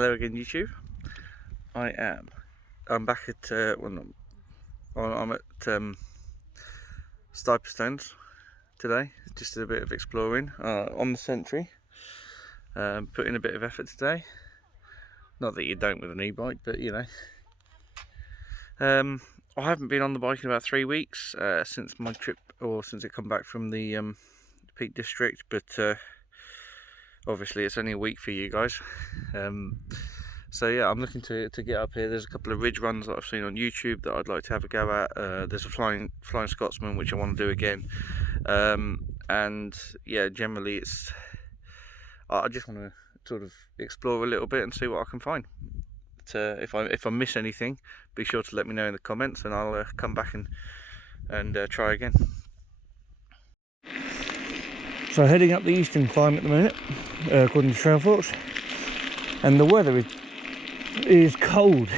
Hello again, YouTube. I'm back at I'm at Stiperstones today. Just did a bit of exploring on the Sentry. Put in a bit of effort today. Not that you don't with an e-bike, but you know. I haven't been on the bike in about 3 weeks since my trip, or since I come back from the Peak District. But obviously, it's only a week for you guys. So yeah, I'm looking to get up here. There's a couple of ridge runs that I've seen on YouTube that I'd like to have a go at. There's a Flying Scotsman which I want to do again, and yeah, generally I just want to sort of explore a little bit and see what I can find. If I miss anything, be sure to let me know in the comments, and I'll come back and try again. So heading up the Easton Climb at the minute, according to Trail Thoughts, and the weather is cold,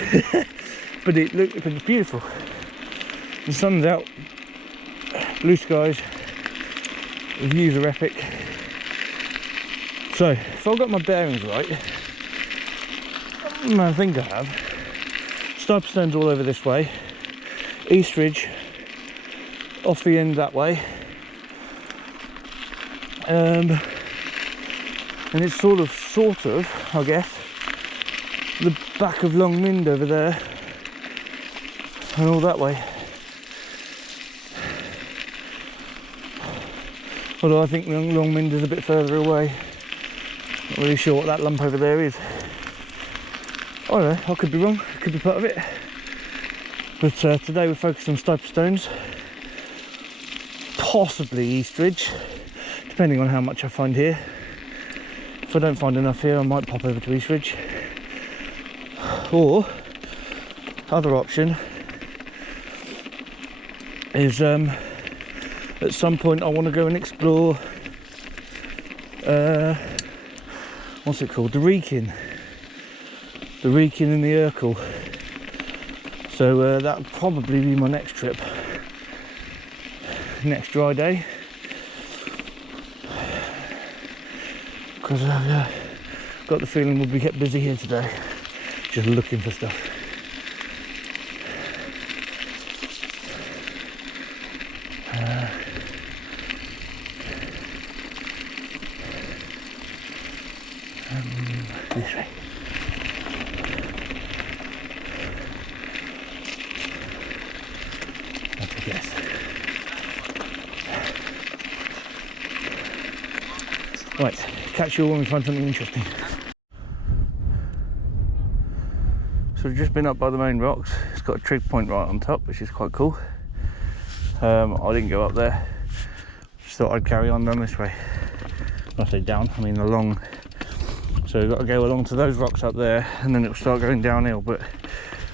but it's beautiful. The sun's out, blue skies, the views are epic. So if I've got my bearings right, I think I have. Stiperstones all over this way, East Ridge off the end that way, and it's sort of, I guess, the back of Long Mynd over there and all that way. Although I think Long Mynd is a bit further away. Not really sure what that lump over there is. I don't know, I could be wrong, it could be part of it. But today we're focused on Stiperstones, possibly East Ridge, depending on how much I find here. If I don't find enough here, I might pop over to East Ridge. Or, other option is at some point I want to go and explore, what's it called? The Wrekin in the Urkel. So that'll probably be my next trip, next dry day, because I've got the feeling we'll be kept busy here today, just looking for stuff. This way. That's a guess. Right, catch you all when we find something interesting. So we've just been up by the main rocks. It's got a trig point right on top, which is quite cool. I didn't go up there, just thought I'd carry on down this way. When I say down, I mean along. So we've got to go along to those rocks up there, and then it'll start going downhill. But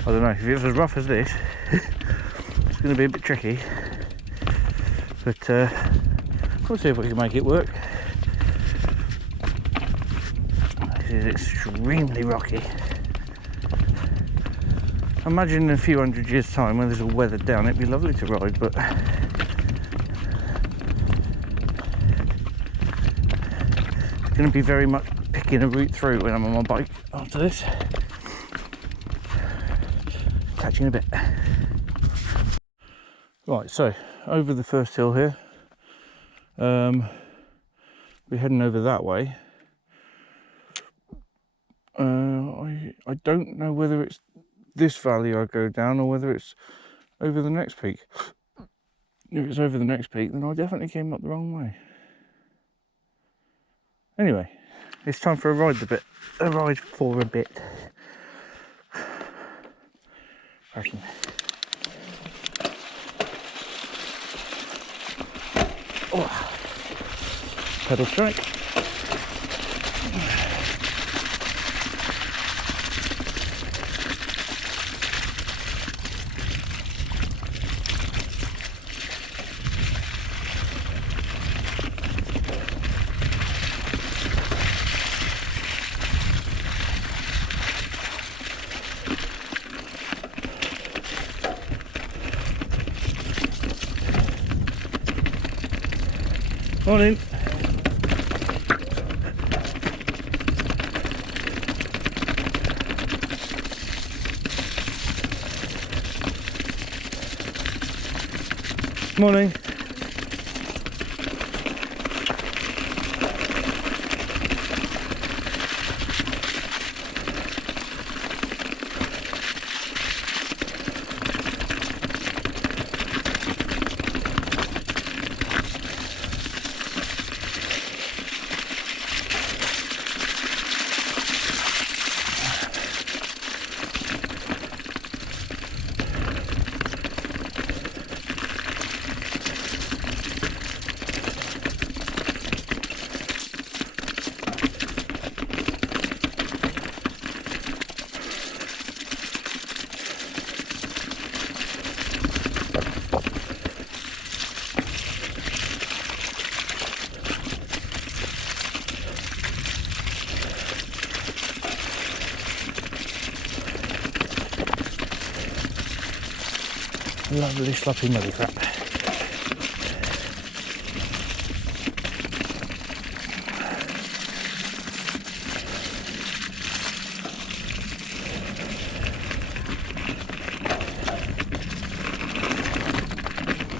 I don't know, if it's as rough as this, it's going to be a bit tricky. But we'll see if we can make it work. This is extremely rocky. Imagine in a few hundred years' time when there's all weathered down, it'd be lovely to ride, but it's going to be very much picking a route through when I'm on my bike after this. Catch you in a bit. Right, so over the first hill here, we're heading over that way. I don't know whether it's this valley I go down or whether it's over the next peak. If it's over the next peak, then I definitely came up the wrong way. Anyway, it's time for a ride for a bit. Oh. Pedal strike. Morning. Morning. Lovely sloppy muddy crap.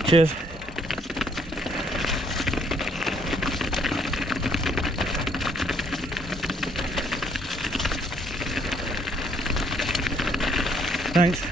Cheers. Thanks.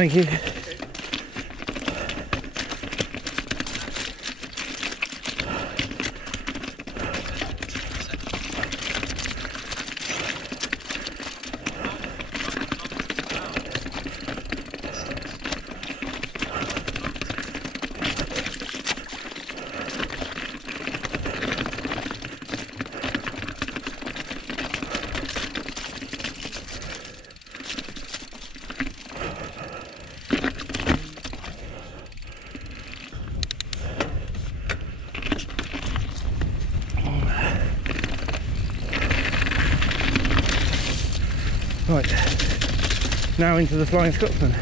Thank you. Right, now into the Flying Scotsman.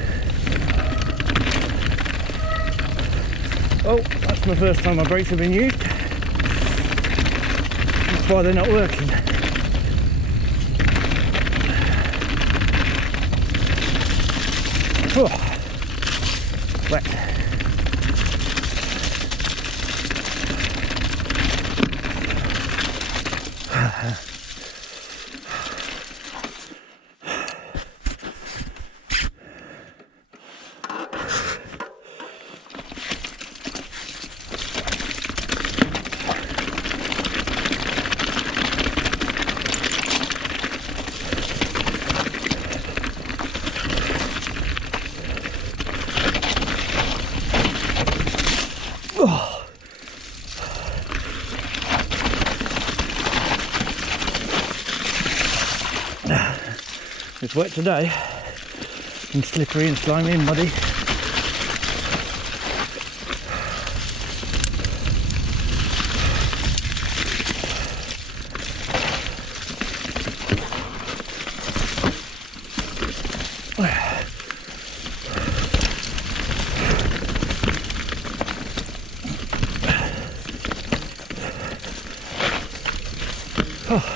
Oh, that's my first time my brakes have been used. That's why they're not working. Oh, wet. It's wet today and slippery and slimy and muddy. Oh.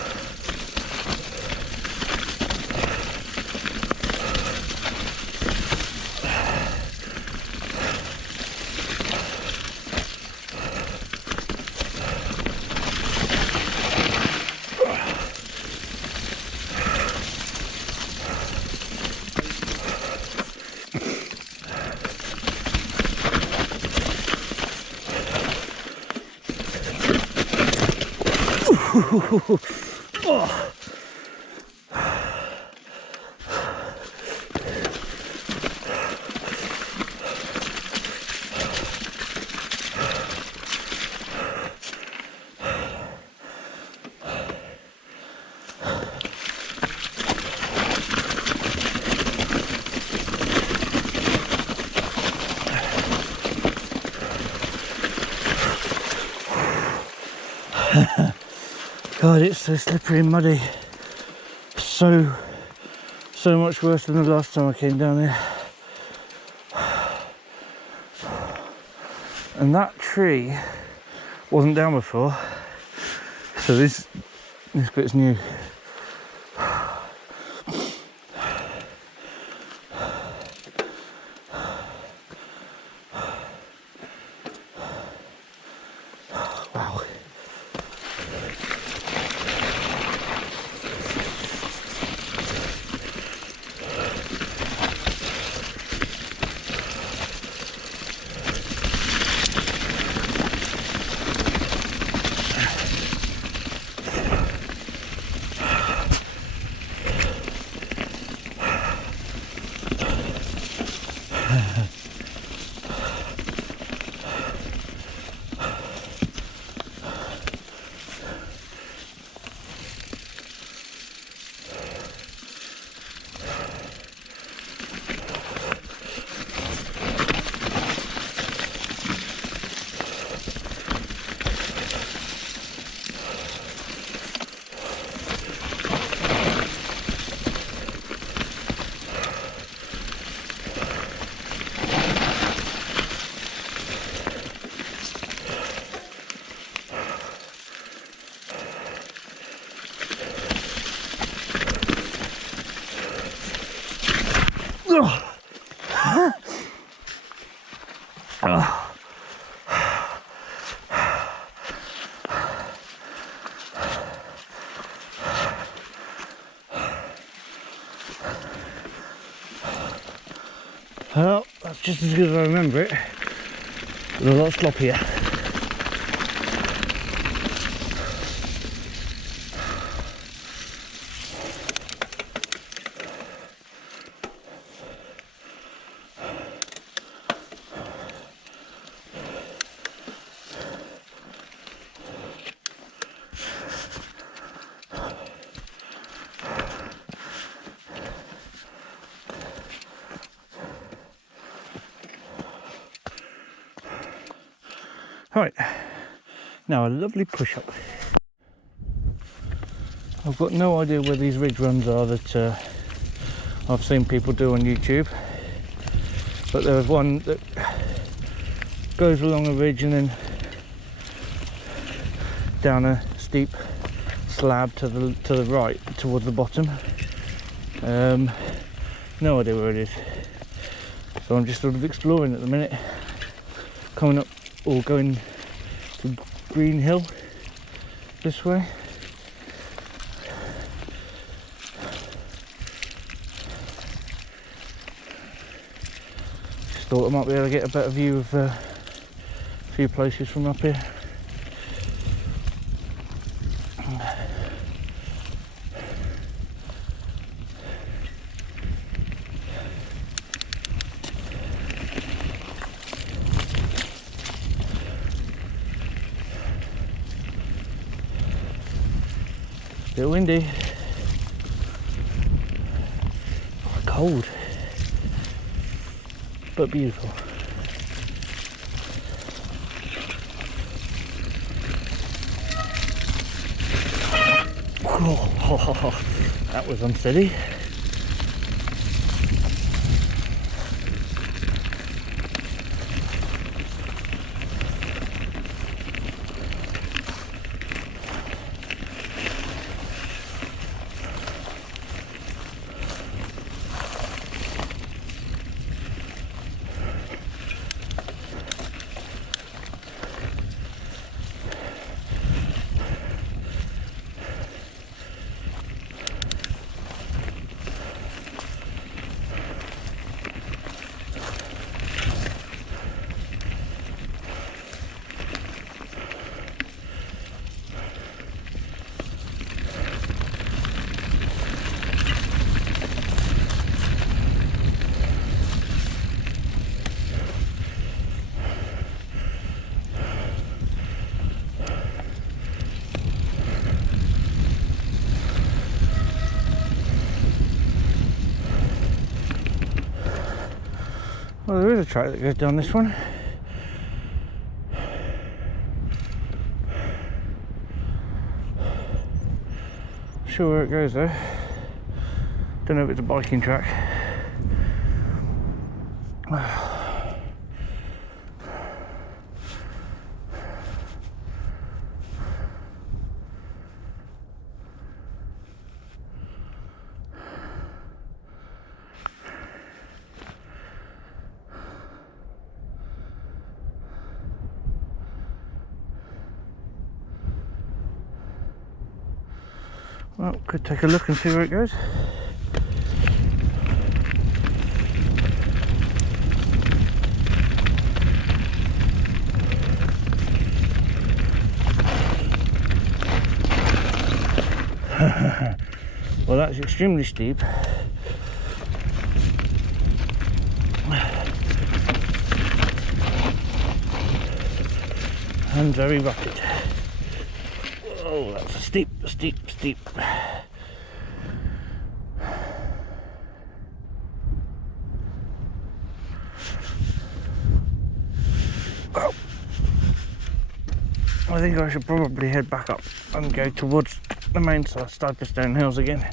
Oh. God, it's so slippery and muddy. So much worse than the last time I came down here. And that tree wasn't down before, so this bit's new. Wow. Well, that's just as good as I remember it, but a lot sloppier. Right, now a lovely push-up. I've got no idea where these ridge runs are that I've seen people do on YouTube, but there's one that goes along a ridge and then down a steep slab to the right towards the bottom. No idea where it is, so I'm just sort of exploring at the minute, coming up or going to Green Hill this way. Just thought I might be able to get a better view of a few places from up here. Bit windy, cold, but beautiful. Oh, that was unsteady. Well, there is a track that goes down this one. sure where it goes though. Don't know if it's a biking track. Well, could take a look and see where it goes. Well, that's extremely steep. And very rugged. Oh, that's steep, steep, steep. Oh. I think I should probably head back up and go towards the main side of Stiperstone hills again.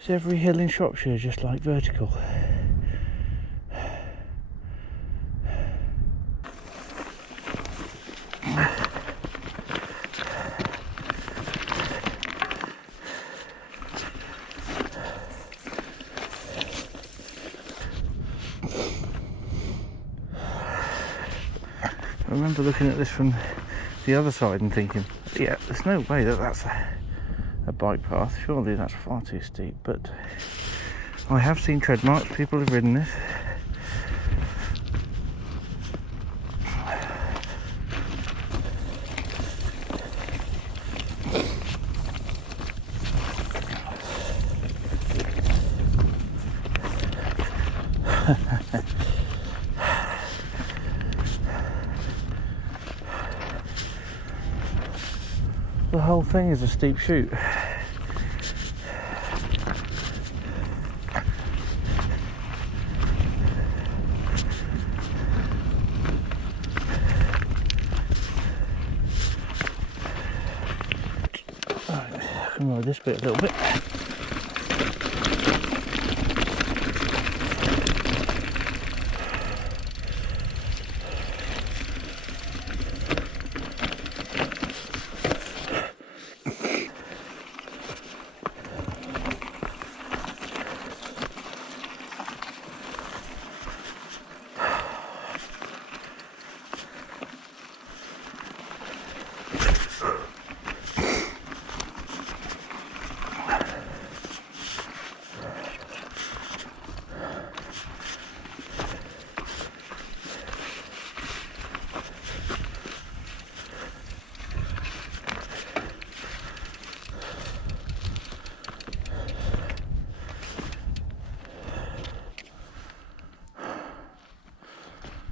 Is every hill in Shropshire just like vertical? I remember looking at this from the other side and thinking, yeah, there's no way that that's a bike path. Surely that's far too steep. But I have seen tread marks. People have ridden this. The whole thing is a steep chute. Right, I can ride this bit a little bit.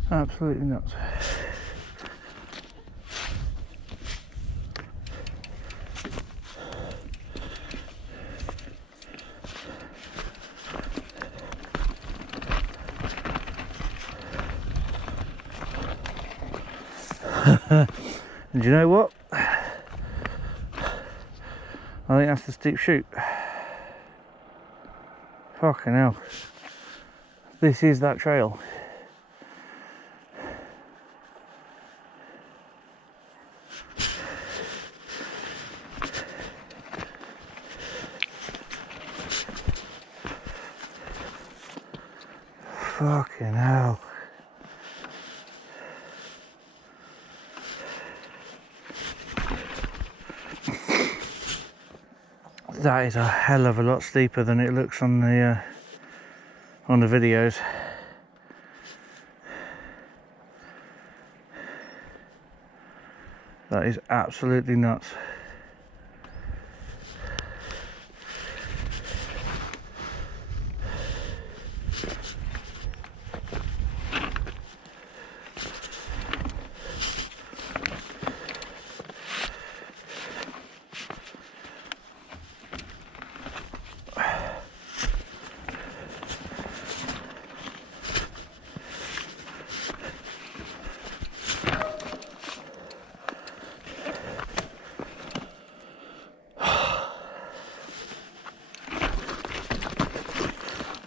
Absolutely nuts. And you know what? I think that's the steep chute. Fucking hell. This is that trail. Fucking hell. That is a hell of a lot steeper than it looks on the videos. That is absolutely nuts.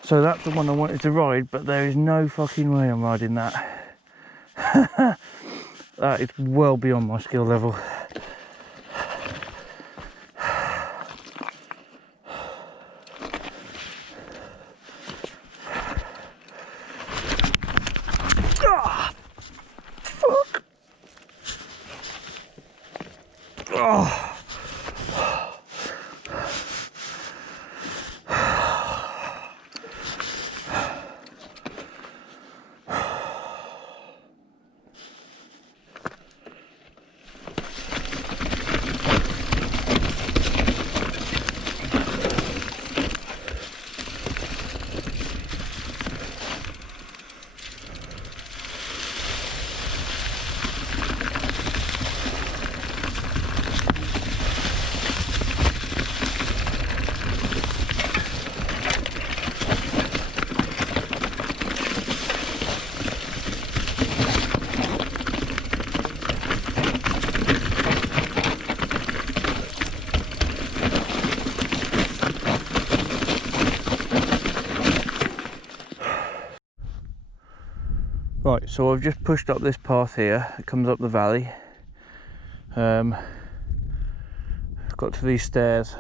So that's the one I wanted to ride, but there is no fucking way I'm riding that. That is well beyond my skill level. Ah, fuck. Oh. Right, so I've just pushed up this path here. It comes up the valley. Got to these stairs,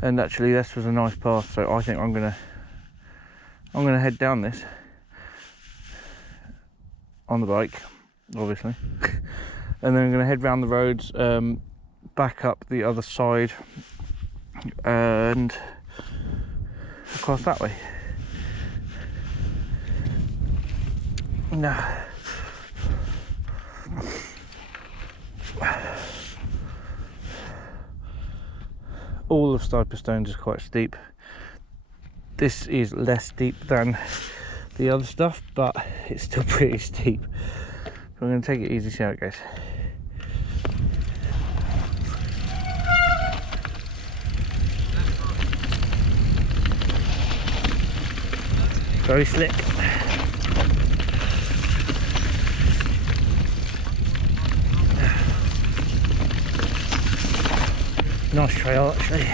and actually this was a nice path, so I think I'm gonna head down this on the bike, obviously, and then I'm gonna head round the roads, back up the other side, and across that way. No. All of Stiperstones is quite steep. This is less steep than the other stuff, but it's still pretty steep. So I'm going to take it easy, see how it goes. Very slick. Nice trail actually.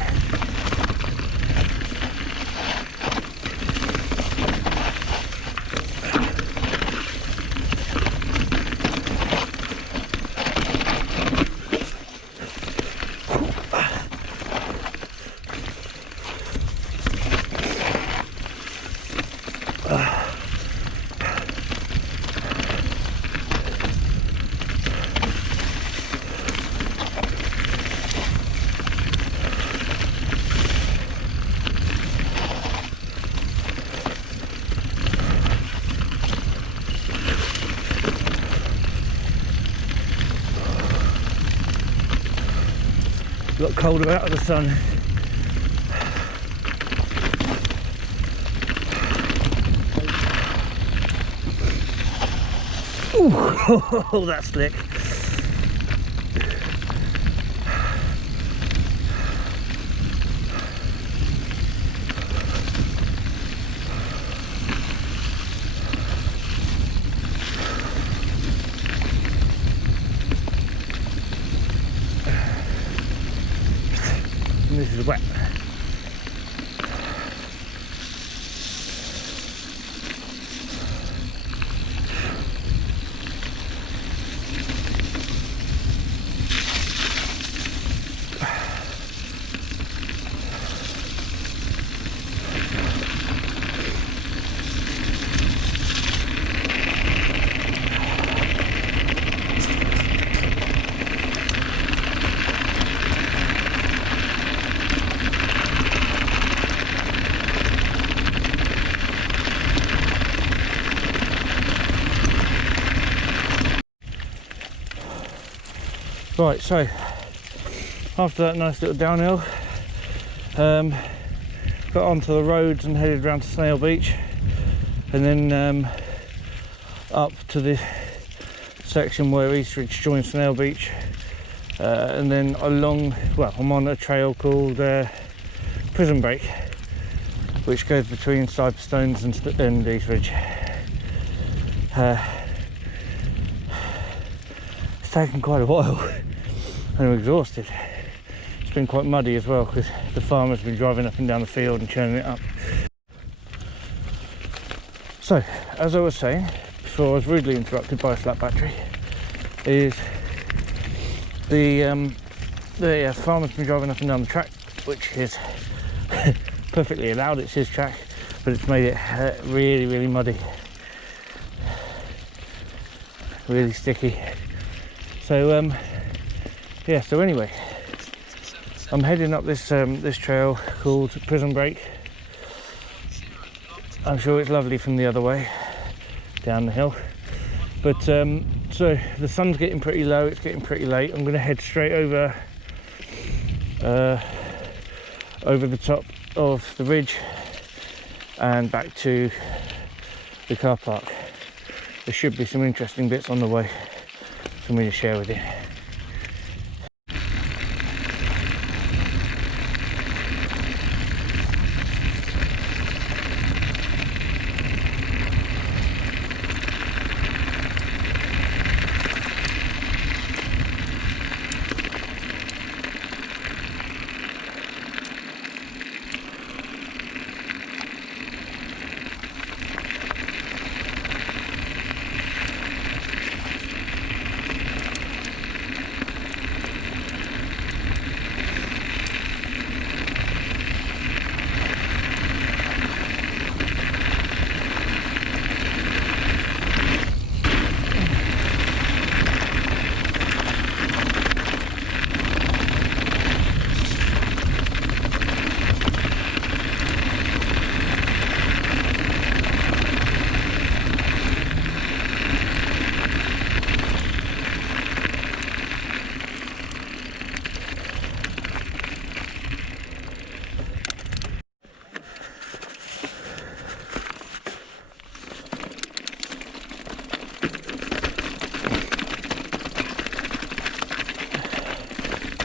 A lot colder out of the sun. Ooh, oh, that's slick. This is wet. Right, so after that nice little downhill, got onto the roads and headed round to Snail Beach, and then up to the section where East Ridge joins Snail Beach, and then along, well, I'm on a trail called Prison Break, which goes between Stiperstones and East Ridge. It's taken quite a while and I'm exhausted. It's been quite muddy as well because the farmer's been driving up and down the field and churning it up. So, as I was saying before I was rudely interrupted by a flat battery, is the farmer's been driving up and down the track, which is perfectly allowed, it's his track, but it's made it really, really muddy, really sticky. So yeah, so anyway, I'm heading up this this trail called Prison Break. I'm sure it's lovely from the other way down the hill, but so the sun's getting pretty low, it's getting pretty late. I'm going to head straight over over the top of the ridge and back to the car park. There should be some interesting bits on the way for me to share with you.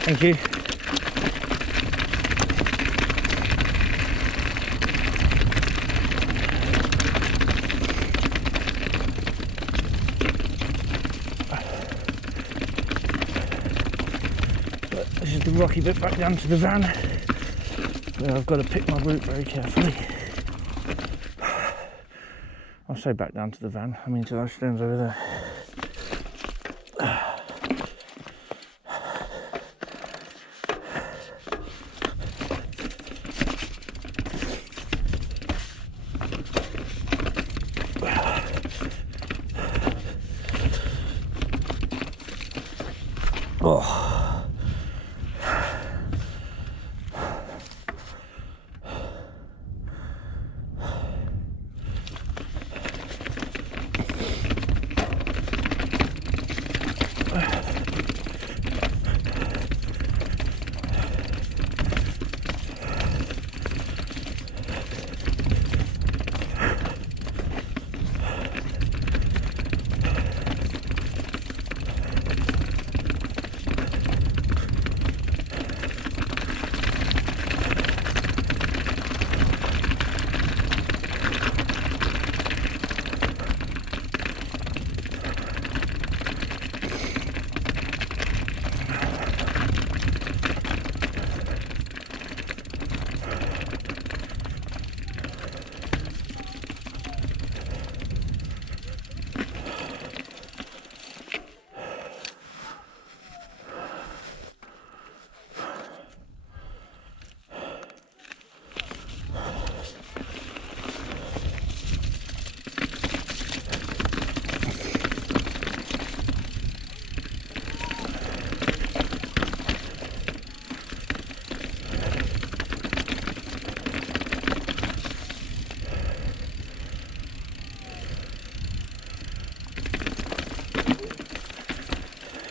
Thank you. This is the rocky bit back down to the van, where I've got to pick my route very carefully. I'll say back down to the van, I mean to those stones over there. Oh.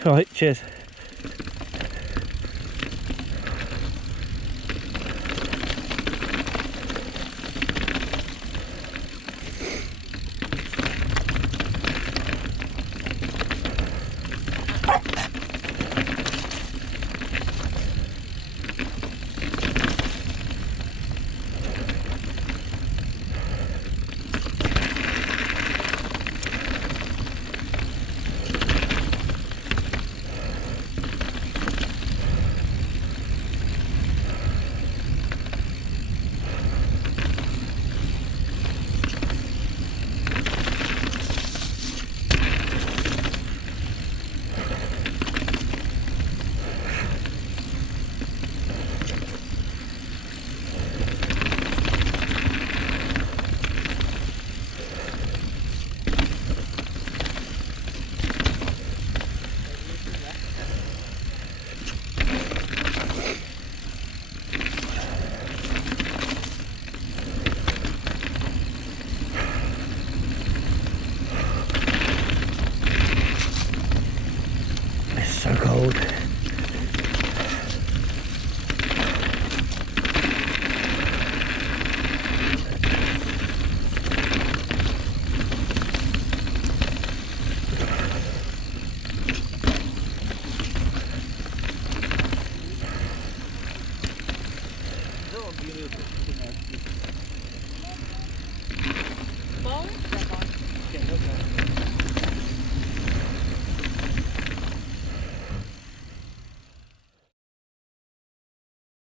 Right, cheers. so cold.